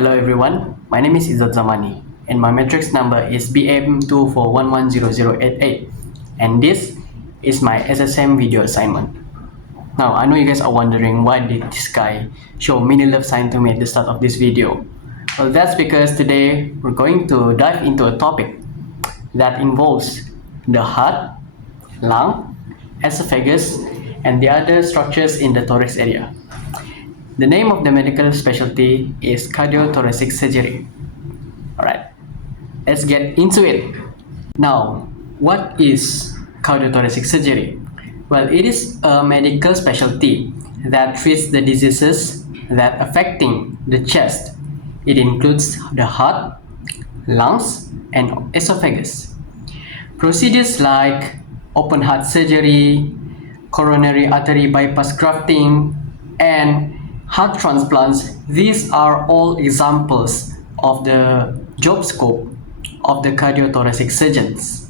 Hello everyone, my name is Eizad Zamanie and my matrix number is BM24110088 and this is my SSM video assignment. Now I know you guys are wondering why did this guy show mini love sign to me at the start of this video. Well, that's because today we're going to dive into a topic that involves the heart, lung, esophagus and the other structures in the thorax area. The name of the medical specialty is Cardiothoracic Surgery. Alright, let's get into it. Now, what is Cardiothoracic Surgery? Well, it is a medical specialty that treats the diseases that affecting the chest. It includes the heart, lungs, and esophagus. Procedures like open heart surgery, coronary artery bypass grafting, and heart transplants, these are all examples of the job scope of the cardiothoracic surgeons.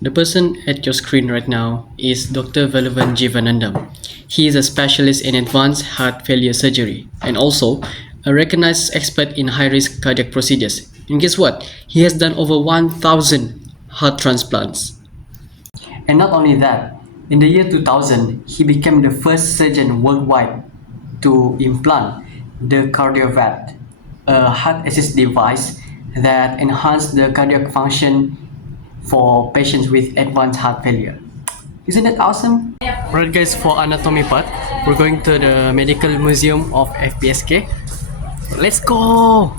The person at your screen right now is Dr. Velavan Jivanandam. He is a specialist in advanced heart failure surgery and also a recognized expert in high-risk cardiac procedures. And guess what? He has done over 1,000 heart transplants. And not only that, in the year 2000, he became the first surgeon worldwide to implant the CardioVAD, a heart assist device that enhances the cardiac function for patients with advanced heart failure. Isn't that awesome? Alright guys, for anatomy part, we're going to the Medical Museum of FPSK. Let's go!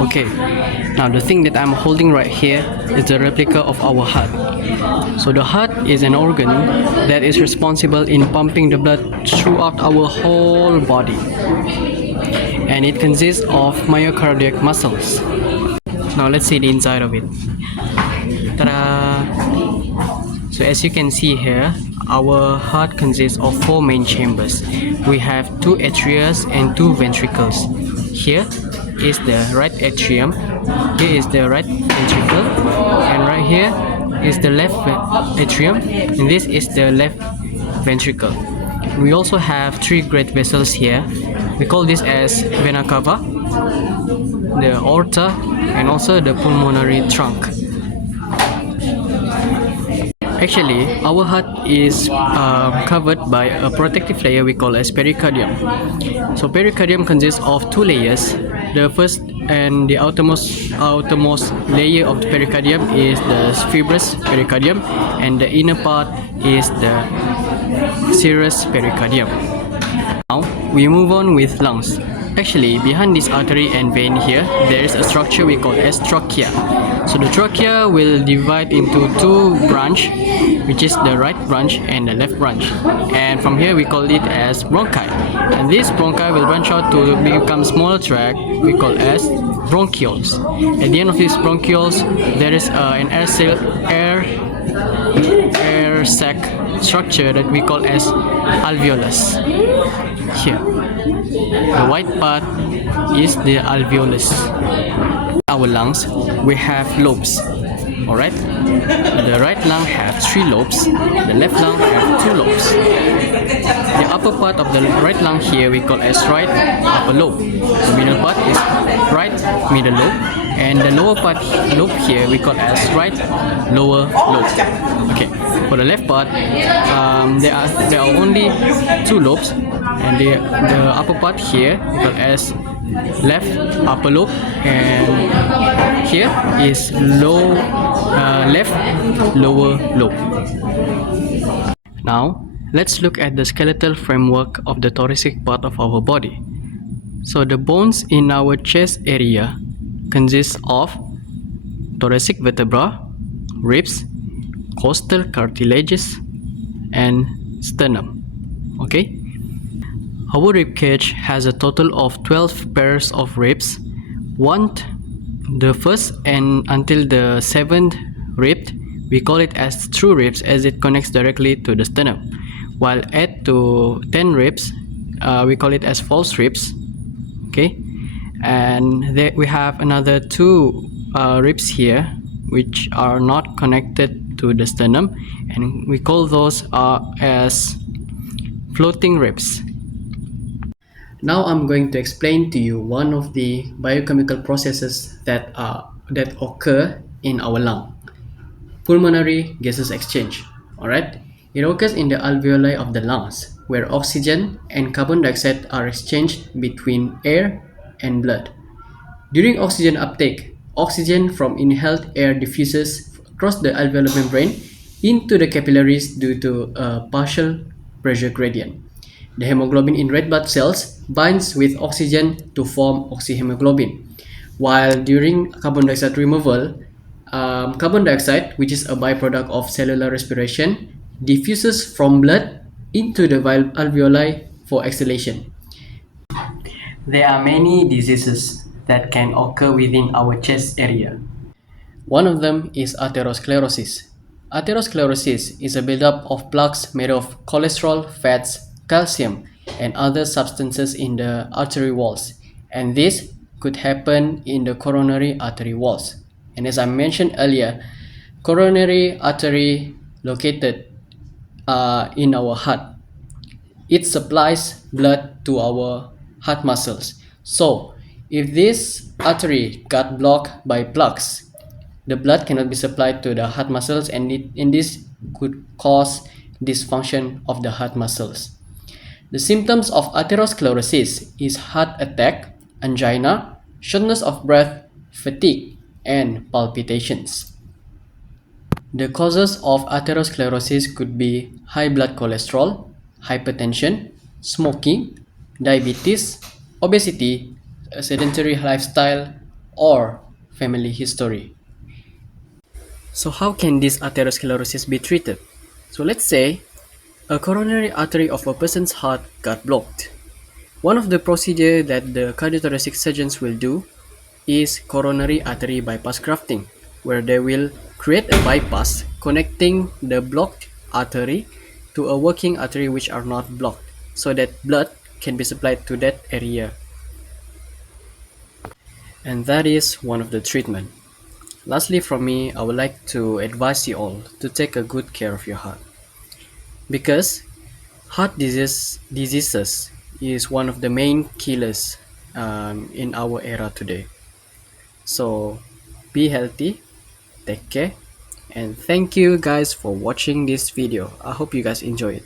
Okay, now the thing that I'm holding right here is the replica of our heart. So the heart is an organ that is responsible in pumping the blood throughout our whole body. And it consists of myocardial muscles. Now let's see the inside of it. Ta-da! So as you can see here, our heart consists of 4 main chambers. We have 2 atria and 2 ventricles. Here is the right atrium, here is the right ventricle, and right here is the left atrium, and this is the left ventricle. We also have 3 great vessels here. We call this as vena cava, the aorta, and also the pulmonary trunk. Actually, our heart is covered by a protective layer we call as pericardium. So pericardium consists of 2 layers. The first and the outermost layer of the pericardium is the fibrous pericardium, and the inner part is the serous pericardium. Now we move on with lungs. Actually, behind this artery and vein here, there is a structure we call as trachea. So the trachea will divide into 2 branches, which is the right branch and the left branch. And from here we call it as bronchi. And this bronchi will branch out to become smaller tract we call as bronchioles. At the end of these bronchioles, there is an air sac structure that we call as alveolus. Here, the white part is the alveolus. Our lungs, we have lobes. Alright, the right lung has 3 lobes, the left lung has 2 lobes. The upper part of the right lung here we call as right upper lobe. The middle part is right middle lobe, and the lower part lobe here we call as right lower lobe. Okay, for the left part, there are only 2 lobes, and the upper part here we call as left upper lobe, and here is left lower lobe. Now let's look at the skeletal framework of the thoracic part of our body. So the bones in our chest area consist of thoracic vertebra, ribs, costal cartilages, and sternum. Okay, our rib cage has a total of 12 pairs of ribs. The first and until the 7th rib, we call it as true ribs as it connects directly to the sternum. While at to 10 ribs, we call it as false ribs. Okay, and there we have another 2 ribs here which are not connected to the sternum, and we call those as Floating ribs. Now I'm going to explain to you one of the biochemical processes that occur in our lung. Pulmonary gases exchange. Alright? It occurs in the alveoli of the lungs, where oxygen and carbon dioxide are exchanged between air and blood. During oxygen uptake, oxygen from inhaled air diffuses across the alveolar membrane into the capillaries due to a partial pressure gradient. The hemoglobin in red blood cells binds with oxygen to form oxyhemoglobin, while during carbon dioxide removal, carbon dioxide, which is a byproduct of cellular respiration, diffuses from blood into the alveoli for exhalation. There are many diseases that can occur within our chest area. One of them is atherosclerosis. Atherosclerosis is a buildup of plaques made of cholesterol, fats, calcium, and other substances in the artery walls, and this could happen in the coronary artery walls. And as I mentioned earlier, coronary artery located in our heart, it supplies blood to our heart muscles. So, if this artery got blocked by plaques, the blood cannot be supplied to the heart muscles, and this could cause dysfunction of the heart muscles. The symptoms of atherosclerosis is heart attack, angina, shortness of breath, fatigue, and palpitations. The causes of atherosclerosis could be high blood cholesterol, hypertension, smoking, diabetes, obesity, a sedentary lifestyle, or family history. So how can this atherosclerosis be treated? So let's say a coronary artery of a person's heart got blocked. One of the procedures that the cardiothoracic surgeons will do is coronary artery bypass grafting, where they will create a bypass connecting the blocked artery to a working artery which are not blocked, so that blood can be supplied to that area. And that is one of the treatment. Lastly from me, I would like to advise you all to take a good care of your heart, because diseases is one of the main killers in our era today. So be healthy, take care, and thank you guys for watching this video. I hope you guys enjoy it.